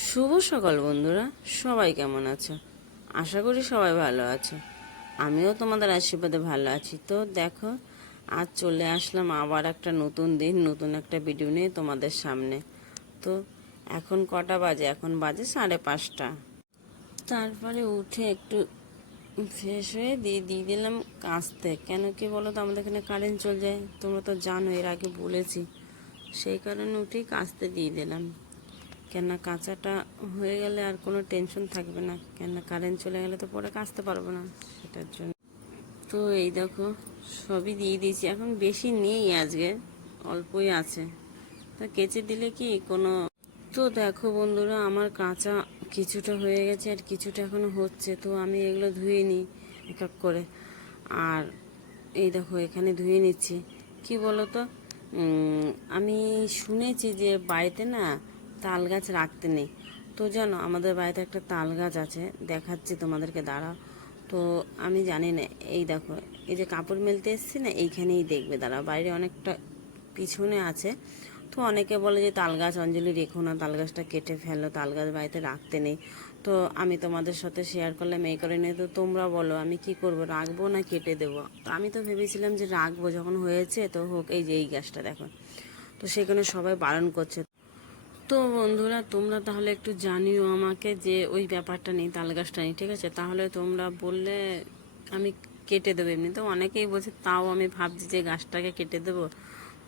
শুভ সকাল বন্ধুরা, সবাই কেমন আছো? আশা করি সবাই ভালো আছো। আমিও তোমাদের আশীর্বাদে ভালো আছি। তো দেখো, আজ চলে আসলাম আবার একটা নতুন দিন, নতুন একটা ভিডিও নিয়ে তোমাদের সামনে। তো এখন কটা বাজে? এখন বাজে 5:30। তারপরে উঠে একটু ফ্রেশ হয়ে দিয়ে দিলাম কাচতে। কেন কি বলো তো, আমাদের এখানে কারেন্ট চলে যায়, তোমরা তো জানো, এর আগে বলেছি। সেই কারণে উঠেই কাচতে দিয়ে দিলাম। কেননা কাঁচাটা হয়ে গেলে আর কোনো টেনশন থাকবে না, কেননা কারেন্ট চলে গেলে তো পরে কাচতে পারবো না, সেটার জন্য। তো এই দেখো, সবই দিয়ে দিয়েছি। এখন বেশি নেই, আজকে অল্পই আছে। তা কেচে দিলে কি কোনো। তো দেখো বন্ধুরা, আমার কাঁচা কিছুটা হয়ে গেছে আর কিছুটা এখনো হচ্ছে। তো আমি এগুলো ধুয়ে নিই এক এক করে। আর এই দেখো, এখানে ধুয়ে নিচ্ছি। কি বলো তো, আমি শুনেছি যে বাড়িতে না তাল গাছ রাখতে নেই। তো জানো, আমাদের বাড়িতে একটা তাল গাছ আছে, দেখাচ্ছি তোমাদেরকে, দাঁড়াও। তো আমি জানি না, এই দেখো, এই যে কাপড় মেলতে এসেছি না, এইখানেই দেখবে, দাঁড়াও, বাইরে অনেকটা পিছনে আছে। তো অনেকে বলে যে তাল গাছ অঞ্জলি রেখো না, তাল গাছটা কেটে ফেলো, তাল গাছ বাড়িতে রাখতে নেই। তো আমি তোমাদের সাথে শেয়ার করলাম এই কারণে। তো তোমরা বলো আমি কি করব, রাখবো না কেটে দেবো? তো আমি তো ভেবেছিলাম যে রাখবো, যখন হয়েছে তো হোক। এই যে এই গাছটা দেখো, তো সেখানে সবাই বারণ করছে। তো বন্ধুরা, তোমরা তাহলে একটু জানিও আমাকে যে ওই ব্যাপারটা নেই, তাল গাছটা নেই, ঠিক আছে? তাহলে তোমরা বললে আমি কেটে দেবো। এমনিতেও অনেকেই বলছে, তাও আমি ভাবছি যে গাছটাকে কেটে দেবো।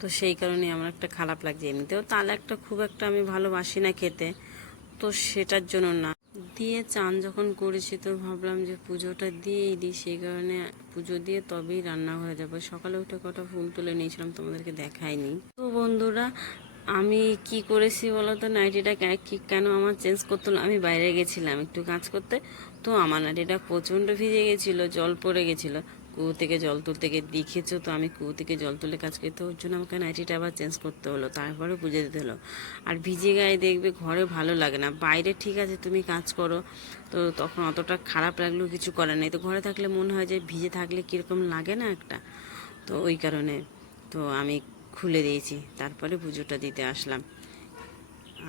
তো সেই কারণেই আমার একটা খারাপ লাগছে। এমনিতেও তাল একটা খুব একটা আমি ভালোবাসি না খেতে, তো সেটার জন্য না। দিয়ে চান যখন করেছি, তো ভাবলাম যে পুজোটা দিয়েই দিই, সেই কারণে পুজো দিয়ে তবেই রান্নাঘরে যাবো। সকালে উঠে কটা ফুল তুলে নিয়েছিলাম, তোমাদেরকে দেখাইনি। তো বন্ধুরা, আমি কি করেছি বলো তো, নাইটিটা কেন আমার চেঞ্জ করতে হলো? আমি বাইরে গেছিলাম একটু কাজ করতে। তো আমার নাইটিটা প্রচণ্ড ভিজে গেছিলো, জল পড়ে গেছিলো। কুয়ো থেকে জল তুলতে গিয়ে দেখেছো তো, আমি কুয়ো থেকে জল তুলে কাজ করি, তো ওর জন্য আমাকে নাইটিটা আবার চেঞ্জ করতে হলো, তারপরে পুজো দিতে হলো। আর ভিজে গায়ে দেখবে ঘরে ভালো লাগে না। বাইরে ঠিক আছে তুমি কাজ করো, তো তখন অতটা খারাপ লাগলেও কিছু করার নেই। তো ঘরে থাকলে মনে হয় যে ভিজে থাকলে কীরকম লাগে না একটা। তো ওই কারণে তো আমি খুলে দিয়েছি, তারপরে পুজোটা দিতে আসলাম।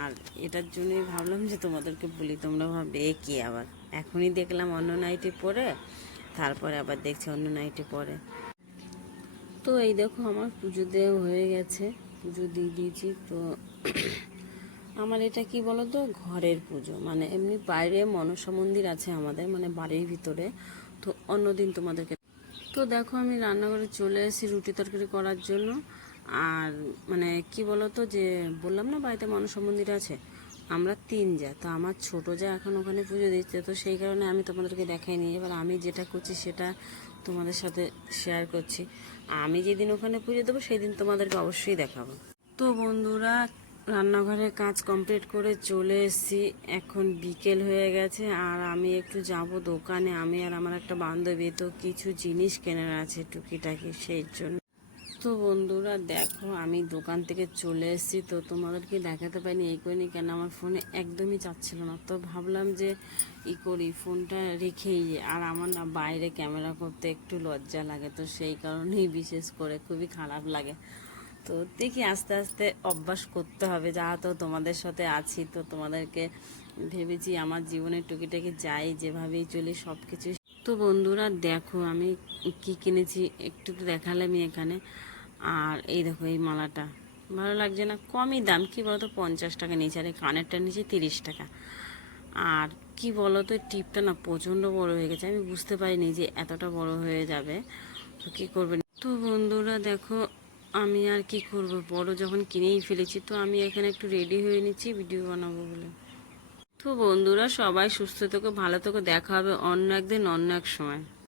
আর এটার জন্যই ভাবলাম যে তোমাদেরকে বলি, তোমরা ভাববে এ কী আবার। এখনই দেখলাম অন্য নাইটি পরে, তারপরে আবার দেখছি অন্য নাইটি পরে। তো এই দেখো, আমার পুজো দেওয়া হয়ে গেছে, পুজো দিয়ে দিয়েছি। তো আমার এটা কি বলো তো, ঘরের পুজো, মানে এমনি বাইরে মনসা মন্দির আছে আমাদের, মানে বাড়ির ভিতরে। তো অন্যদিন তোমাদেরকে। তো দেখো, আমি রান্নাঘরে চলে এসেছি রুটি তরকারি করার জন্য। আর মানে কি বলো তো, যে বললাম না বাড়িতে মনসা মন্দির আছে, আমরা 3 যা। তো আমার ছোটো যা এখন ওখানে পুজো দিচ্ছে, তো সেই কারণে আমি তোমাদেরকে দেখাইনি। এবার আমি যেটা করছি সেটা তোমাদের সাথে শেয়ার করছি। আমি যেদিন ওখানে পুজো দেবো সেই দিন তোমাদেরকে অবশ্যই দেখাবো। তো বন্ধুরা, রান্নাঘরের কাজ কমপ্লিট করে চলে এসেছি। এখন বিকেল হয়ে গেছে, আর আমি একটু যাব দোকানে। আমি আর আমার একটা বান্ধবী, তো কিছু জিনিস কেনার আছে টুকিটাকি, সেই জন্য। তো বন্ধুরা দেখো, আমি দোকান থেকে চলে এসেছি। তো তোমাদেরকে দেখাতে পারিনি, এই করিনি কেন, আমার ফোনে একদমই চাচ্ছিল না। তো ভাবলাম যে করি, ফোনটা রেখেই। আর আমার না বাইরে ক্যামেরা করতে একটু লজ্জা লাগে, তো সেই কারণেই বিশেষ করে খুবই খারাপ লাগে। তো দেখি আস্তে আস্তে অভ্যাস করতে হবে, যা তো তোমাদের সাথে আছি। তো তোমাদেরকে ভেবেছি আমার জীবনের টুকিটাকি যাই, যেভাবেই চলি সব কিছু। তো বন্ধুরা দেখো, আমি কি কিনেছি একটু তো দেখালামই এখানে। আর এই দেখো, এই মালাটা ভালো লাগছে না? কমই দাম, কি বলতো, 50 টাকা নিয়েছে। আর এই কানেরটা নিয়েছে 30 টাকা। আর কি বলতো, টিপটা না প্রচণ্ড বড় হয়ে গেছে, আমি বুঝতে পারিনি যে এতটা বড় হয়ে যাবে। তো কী করবেন। তো বন্ধুরা দেখো, আমি আর কি করব, বড় যখন কিনেই ফেলেছি, তো আমি এখানে একটু রেডি হয়ে নিচ্ছি ভিডিও বানাবো বলে। তো বন্ধুরা, সবাই সুস্থ থেকো, ভালো থেকো, দেখা হবে অন্য একদিন অন্য এক সময়।